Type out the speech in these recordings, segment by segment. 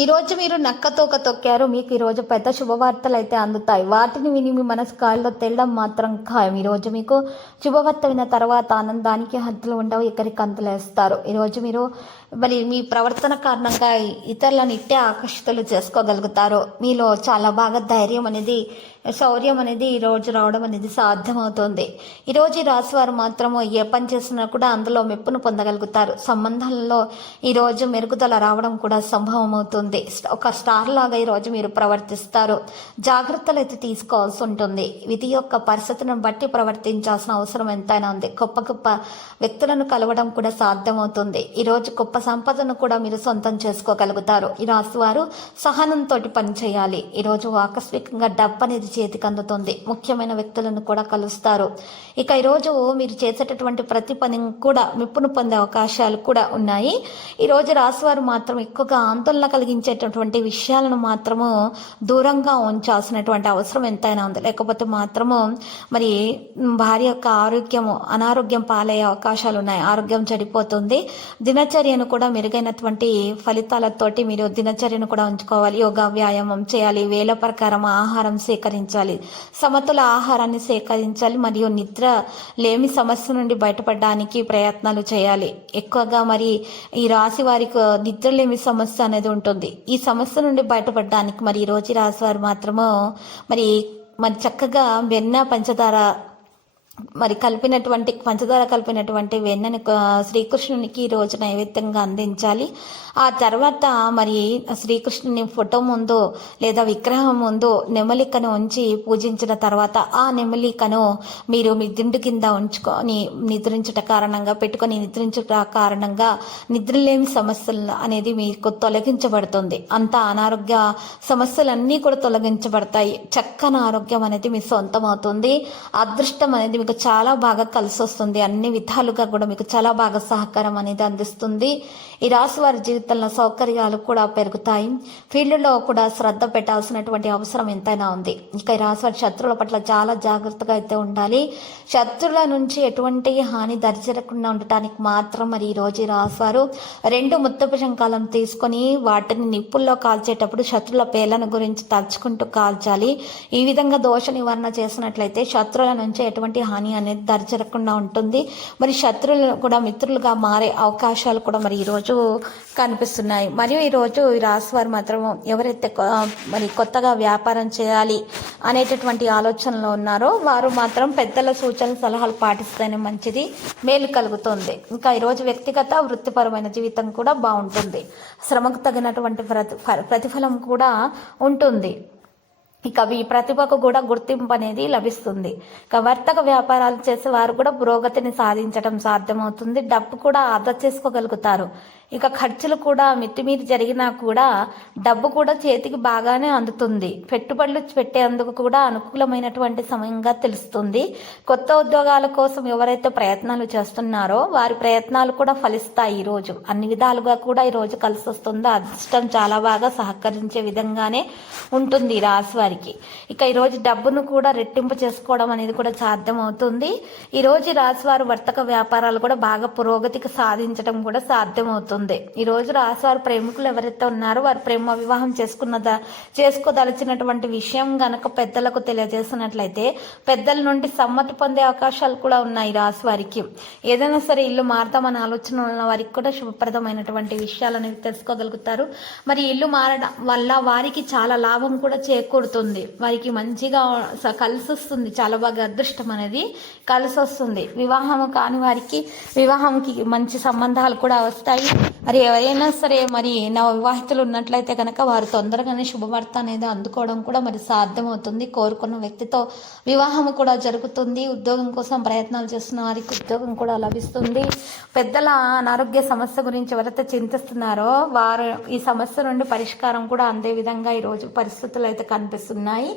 ఈ రోజు మీరు నక్కతోక తొక్కారు మీకు ఈరోజు పెద్ద శుభవార్తలు అయితే అందుతాయి. వాటిని విని మీ మనసు కాళ్ళలో తెల్లడం మాత్రం ఖాయం. ఈరోజు మీకు శుభవార్త విన్న తర్వాత ఆనందానికి హద్దులు ఉండవు ఇక్కడికి అంతులేస్తారు. ఈరోజు మీరు మరి మీ ప్రవర్తన కారణంగా ఇతరులను ఇట్టే ఆకర్షితులు చేసుకోగలుగుతారు మీలో చాలా బాగా ధైర్యం అనేది శౌర్యం అనేది ఈరోజు రావడం అనేది సాధ్యమవుతుంది. ఈరోజు రోజు ఈ రాశి వారు మాత్రము ఏ పని చేసినా కూడా అందులో మెప్పును పొందగలుగుతారు. సంబంధాలలో ఈరోజు మెరుగుదల రావడం కూడా సంభవం అవుతుంది ఒక స్టార్ లాగా ఈ రోజు మీరు ప్రవర్తిస్తారు. జాగ్రత్తలు అయితే తీసుకోవాల్సి ఉంటుంది. విధి యొక్క పరిస్థితులను బట్టి ప్రవర్తించాల్సిన అవసరం ఎంతైనా ఉంది. గొప్ప గొప్ప వ్యక్తులను కలవడం కూడా సాధ్యమవుతుంది. ఈరోజు గొప్ప గొప్ప సంపదను కూడా మీరు సొంతం చేసుకోగలుగుతారు. ఈ రాశి వారు సహనంతో పనిచేయాలి ఈరోజు ఆకస్మికంగా డబ్బు అనేది చేతికి అందుతుంది. ముఖ్యమైన వ్యక్తులను కూడా కలుస్తారు. ఇక ఈరోజు మీరు చేసేటటువంటి ప్రతి పని కూడా మెప్పును పొందే అవకాశాలు కూడా ఉన్నాయి. ఈరోజు రాశివారు మాత్రం ఎక్కువగా ఆందోళన కలిగించేటటువంటి విషయాలను మాత్రము దూరంగా ఉంచాల్సినటువంటి అవసరం ఎంతైనా ఉంది. లేకపోతే మాత్రము మరి భార్య యొక్క ఆరోగ్యము అనారోగ్యం పాలయ్యే అవకాశాలు ఉన్నాయి. ఆరోగ్యం చెడిపోతుంది. దినచర్యను కూడా మెరుగైనటువంటి ఫలితాలతోటి మీరు దినచర్యను కూడా ఉంచుకోవాలి. యోగా వ్యాయామం చేయాలి. వేల ప్రకారం ఆహారం సేకరించాలి. సమతుల ఆహారాన్ని సేకరించాలి. మరియు నిద్ర లేమి సమస్య నుండి బయటపడడానికి ప్రయత్నాలు చేయాలి. ఎక్కువగా మరి ఈ రాశి వారికి నిద్ర లేమి సమస్య అనేది ఉంటుంది. ఈ సమస్య నుండి బయటపడడానికి మరి ఈ రోజు రాశి వారు మాత్రము మరి మరి చక్కగా వెన్న పంచదార మరి కలిపినటువంటి పంచదార కలిపినటువంటి వెన్నను శ్రీకృష్ణునికి ఈ రోజు నైవేద్యంగా అందించాలి. ఆ తర్వాత మరి శ్రీకృష్ణుని ఫోటో ముందు లేదా విగ్రహం ముందు నెమలికను ఉంచి పూజించిన తర్వాత ఆ నెమలికను మీరు మీ దిండు కింద ఉంచుకొని నిద్రించుట కారణంగా పెట్టుకొని నిద్రించుట కారణంగా నిద్రలేని సమస్యలు అనేది మీకు తొలగించబడుతుంది. అంత అనారోగ్య సమస్యలన్నీ కూడా తొలగించబడతాయి. చక్కని ఆరోగ్యం అనేది మీ సొంతం అవుతుంది అదృష్టం అనేది మీకు చాలా బాగా కలిసి వస్తుంది. అన్ని విధాలుగా కూడా మీకు చాలా బాగా సహకారం అనేది అందిస్తుంది. ఈ రాశి వారి జీవితంలో సౌకర్యాలు కూడా పెరుగుతాయి. ఫీల్డ్లో కూడా శ్రద్ధ పెట్టాల్సినటువంటి అవసరం ఎంతైనా ఉంది. ఇక ఈ రాశి వారి శత్రువుల పట్ల చాలా జాగ్రత్తగా అయితే ఉండాలి. శత్రువుల నుంచి ఎటువంటి హాని దరిచేరకుండా ఉండటానికి మాత్రం మరి ఈ రోజు ఈ రాశి వారు రెండు ముత్తపు శంఖాలను తీసుకొని వాటిని నిప్పుల్లో కాల్చేటప్పుడు శత్రుల పేర్లను గురించి తలుచుకుంటూ కాల్చాలి. ఈ విధంగా దోష నివారణ చేసినట్లయితే శత్రువుల నుంచి ఎటువంటి హాని అనేది దరిచేరకుండా ఉంటుంది. మరి శత్రువులు కూడా మిత్రులుగా మారే అవకాశాలు కూడా మరి ఈరోజు కనిపిస్తున్నాయి. మరియు ఈరోజు ఈ రాశి వారు మాత్రం ఎవరైతే కొ- మరి కొత్తగా వ్యాపారం చేయాలి అనేటటువంటి ఆలోచనలో ఉన్నారో వారు మాత్రం పెద్దల సూచనలు సలహాలు పాటిస్తేనే మంచిది. మేలు కలుగుతుంది. ఇంకా ఈరోజు వ్యక్తిగత వృత్తిపరమైన జీవితం కూడా బాగుంటుంది. శ్రమకు తగినటువంటి ప్రతి ప్రతిఫలం కూడా ఉంటుంది. ఇక ఈ ప్రతిభకు కూడా గుర్తింపు అనేది లభిస్తుంది. ఇక వర్తక వ్యాపారాలు చేసే వారు కూడా పురోగతిని సాధించడం సాధ్యమవుతుంది. డబ్బు కూడా ఆదా చేసుకోగలుగుతారు. ఇక ఖర్చులు కూడా మితిమీరి జరిగినా కూడా డబ్బు కూడా చేతికి బాగానే అందుతుంది. పెట్టుబడులు పెట్టేందుకు కూడా అనుకూలమైనటువంటి సమయంగా తెలుస్తుంది. కొత్త ఉద్యోగాల కోసం ఎవరైతే ప్రయత్నాలు చేస్తున్నారో వారి ప్రయత్నాలు కూడా ఫలిస్తాయి ఈ రోజు. అన్ని విధాలుగా కూడా ఈ రోజు కలిసి వస్తుందో అదృష్టం చాలా బాగా సహకరించే విధంగానే ఉంటుంది ఈ రాశి వారికి. ఇక ఈరోజు డబ్బును కూడా రెట్టింపు చేసుకోవడం అనేది కూడా సాధ్యం అవుతుంది ఈరోజు రాశి వారు వర్తక వ్యాపారాలు కూడా బాగా పురోగతికి సాధించడం కూడా సాధ్యమవుతుంది. జరుగుతుంది. ఈ రోజు రాశి ప్రేమికులు ఎవరైతే ఉన్నారో వారు ప్రేమ వివాహం చేసుకున్నదా చేసుకోదలిచినటువంటి విషయం గనక పెద్దలకు తెలియజేసినట్లయితే పెద్దల నుండి సమ్మతి పొందే అవకాశాలు కూడా ఉన్నాయి రాశి వారికి. ఏదైనా సరే ఇల్లు మారుతామని ఆలోచన ఉన్న వారికి కూడా శుభప్రదమైనటువంటి విషయాలు అనేవి తెలుసుకోగలుగుతారు. మరి ఇల్లు మారడం వల్ల వారికి చాలా లాభం కూడా చేకూరుతుంది. వారికి మంచిగా స- కలిసి వస్తుంది చాలా బాగా అదృష్టం అనేది కలిసి వస్తుంది వివాహం కాని వారికి వివాహంకి మంచి సంబంధాలు కూడా వస్తాయి. మరి ఎవరైనా సరే మరి నా వివాహితులు ఉన్నట్లయితే కనుక వారు తొందరగానే శుభవార్త అనేది అందుకోవడం కూడా మరి సాధ్యమవుతుంది. కోరుకున్న వ్యక్తితో వివాహం కూడా జరుగుతుంది. ఉద్యోగం కోసం ప్రయత్నాలు చేస్తున్న వారికి ఉద్యోగం కూడా లభిస్తుంది. పెద్దల అనారోగ్య సమస్య గురించి ఎవరైతే చింతిస్తున్నారో వారు ఈ సమస్య నుండి పరిష్కారం కూడా అందే విధంగా ఈరోజు పరిస్థితులు అయితే కనిపిస్తున్నాయి.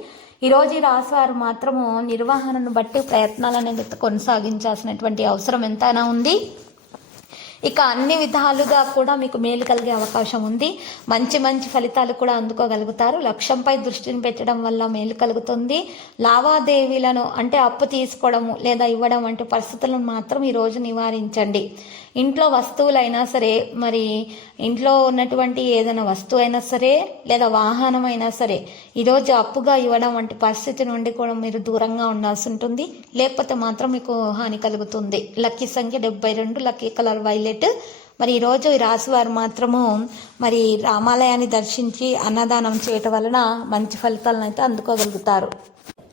ఈ రోజు ఈ రాశి వారు మాత్రము నిర్వహణను బట్టి ప్రయత్నాలు అనేది కొనసాగించాల్సినటువంటి అవసరం ఎంతైనా ఉంది. ఇక అన్ని విధాలుగా కూడా మీకు మేలు కలిగే అవకాశం ఉంది. మంచి మంచి ఫలితాలు కూడా అందుకోగలుగుతారు. లక్ష్యంపై దృష్టిని పెట్టడం వల్ల మేలు కలుగుతుంది. లావాదేవీలను అంటే అప్పు తీసుకోవడము లేదా ఇవ్వడం వంటి పరిస్థితులను మాత్రం ఈరోజు నివారించండి. ఇంట్లో వస్తువులైనా సరే మరి ఇంట్లో ఉన్నటువంటి ఏదైనా వస్తువు అయినా సరే లేదా వాహనం అయినా సరే ఈరోజు అప్పుగా ఇవ్వడం వంటి పరిస్థితి నుండి కూడా మీరు దూరంగా ఉండాల్సి ఉంటుంది. లేకపోతే మాత్రం మీకు హాని కలుగుతుంది. లక్కీ సంఖ్య డెబ్బై రెండు లక్కీ కలర్ వైలెట్. మరి ఈరోజు ఈ రాశివారు మాత్రము మరి రామాలయాన్ని దర్శించి అన్నదానం చేయటం వలన మంచి ఫలితాలను అయితే అందుకోగలుగుతారు.